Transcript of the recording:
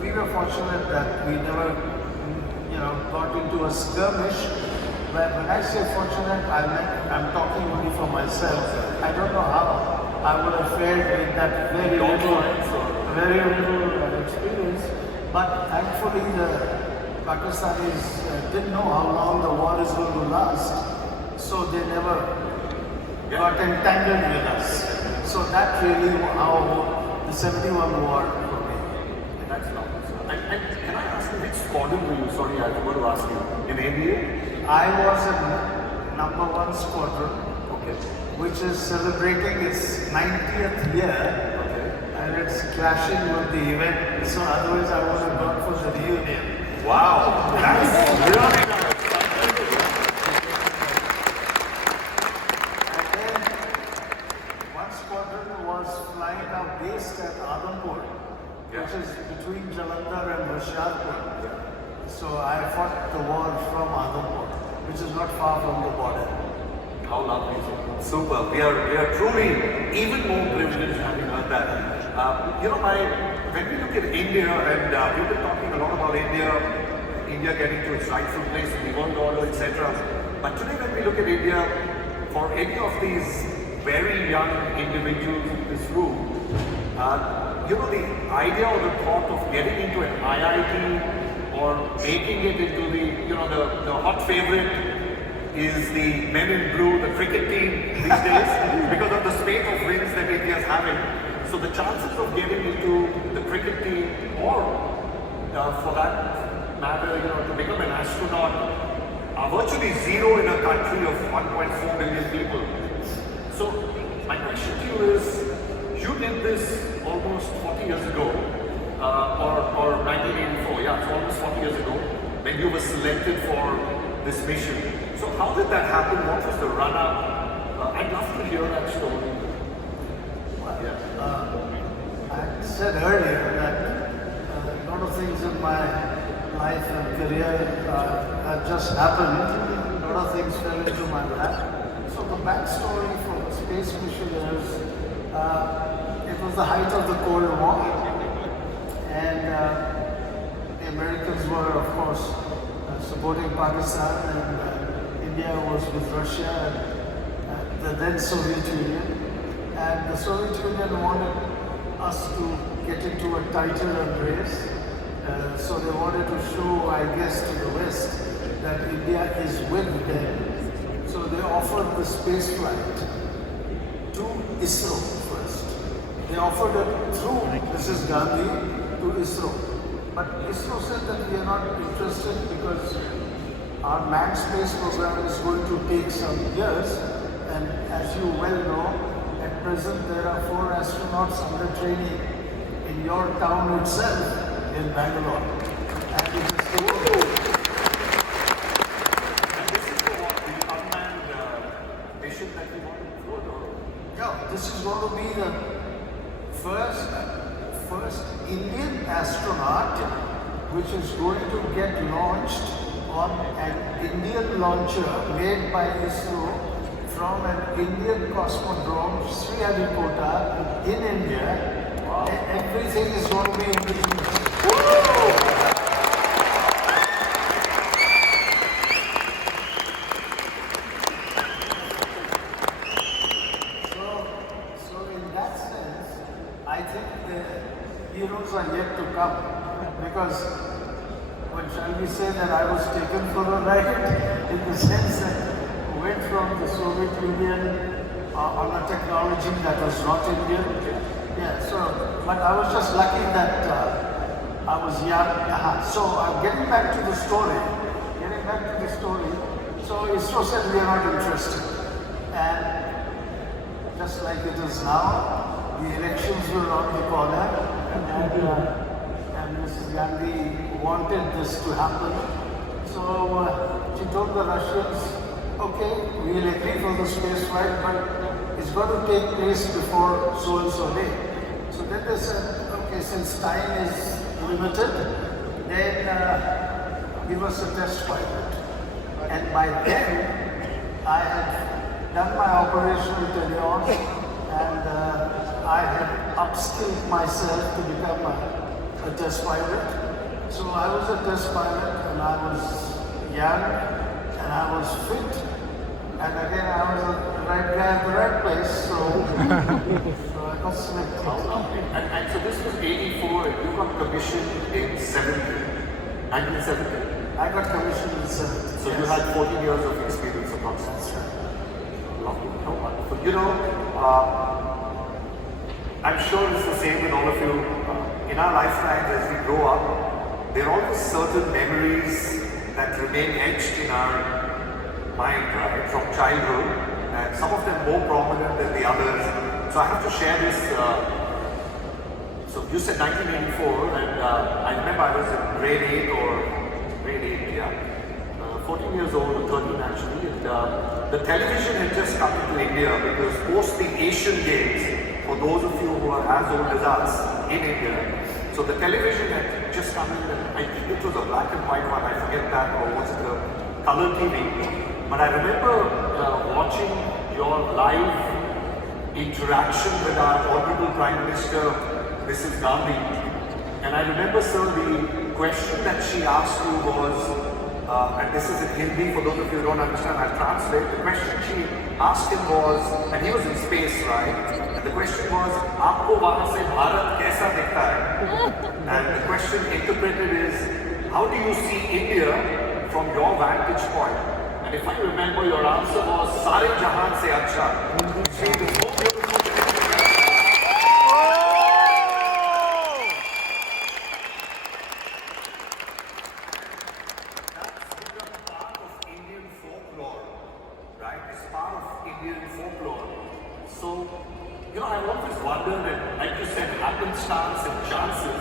We were fortunate that we never, got into a skirmish. But when I say fortunate, I'm talking only for myself. I don't know how I would have fared with that very little experience. But thankfully, the Pakistanis didn't know how long the war is going to last, so they never got entangled with us. So that really how the 71 war for me. That's lovely. And can I ask you which squadron were you? Sorry, I forgot to ask you. In ABA? I was in number 1 squadron, which is celebrating its 90th year, and it's clashing with the event. So otherwise, I would have gone for the reunion. Wow, that's really nice. And then one squadron was flying out based at Adampur, which is between Jalandhar and Hoshiarpur. So I fought the war from Adampur, which is not far from the border. How lovely. Super. We are truly even more privileged having heard that. When we look at India, and we've been talking a lot about India getting to its rightful place in the world order, etc. But today when we look at India, for any of these very young individuals in this room, the idea or the thought of getting into an IIT or making it into the hot favorite is the men in blue, the cricket team these days, because of the spate of wins that India is having. So the chances of getting into the cricket team, or for that matter, to become an astronaut, are virtually zero in a country of 1.4 billion people. So my question to you is, you did this almost 40 years ago, or 1984, yeah, it's almost 40 years ago, when you were selected for this mission. So how did that happen? What was the run-up? I'd love to hear that story. I said earlier that a lot of things in my life and career have just happened. A lot of things fell into my lap. So the backstory for the space mission is it was the height of the Cold War, and the Americans were, of course, supporting Pakistan, and India was with Russia and the then Soviet Union. And the Soviet Union wanted us to get into a tighter embrace. So they wanted to show, I guess, to the West that India is with them. So they offered the space flight to ISRO first. They offered it through Mrs. Gandhi to ISRO. But ISRO said that we are not interested because our manned space program is going to take some years. And as you well know, at present there are 4 astronauts under training in your town itself, in Bangalore. And it is And this is the unmanned mission that we want to go. Yeah, this is going to be the first Indian astronaut which is going to get launched on an Indian launcher made by ISRO from an Indian cosmodrome, Sriharikota, in India. Wow. Everything is going to be indigenous. So in that sense, I think the heroes are yet to come, because shall we say that I was taken for a ride, in the sense that I went from the Soviet Union on a technology that was not Indian. Yeah, but I was just lucky that I was young. So getting back to the story, so ISRO said we are not interested. And just like it is now, the elections were on the corner, and Mrs. Gandhi wanted this to happen. So she told the Russians, okay, we'll agree for the space flight, but it's got to take place before so and so day. So then they said, okay, since time is limited, then give us a test pilot. And by then, I had done my operational tenure, and I had upskilled myself to become a a test pilot. So I was a test pilot and I was young and I was fit. And again, I was the right guy at the right place, so, so I got selected. And so this was 84 and you got commissioned in 70, 1970. I got commissioned in 70. So you had 14 years of experience approximately. That's right. Lovely, how wonderful. You know, I'm sure it's the same with all of you. In our lifetimes as we grow up, there are always certain memories that remain etched in our mind, right, from childhood, and some of them more prominent than the others. So I have to share this. So you said 1984, and I remember I was in grade 8 or grade 8, yeah. 14 years old, or 13 actually, and the television had just come into India because post the Asian Games, for those of you who are as old as us in India, so the television had just come in, and I think it was a black and white one, I forget that, or was it a color TV? But I remember watching your live interaction with our Honorable Prime Minister, Mrs. Gandhi, and I remember, sir, the question that she asked you was, and this is in Hindi, for those of you who don't understand, I'll translate. The question she asked him was, and he was in space, right? And the question was, "Aapko wahan se Bharat kaisa dikhta hai?" And the question interpreted is, how do you see India from your vantage point? And if I remember, your answer was, "Sare Jahan se accha." See, the so beautiful. So, you know, I've always wondered, and like you said, happenstance and chances,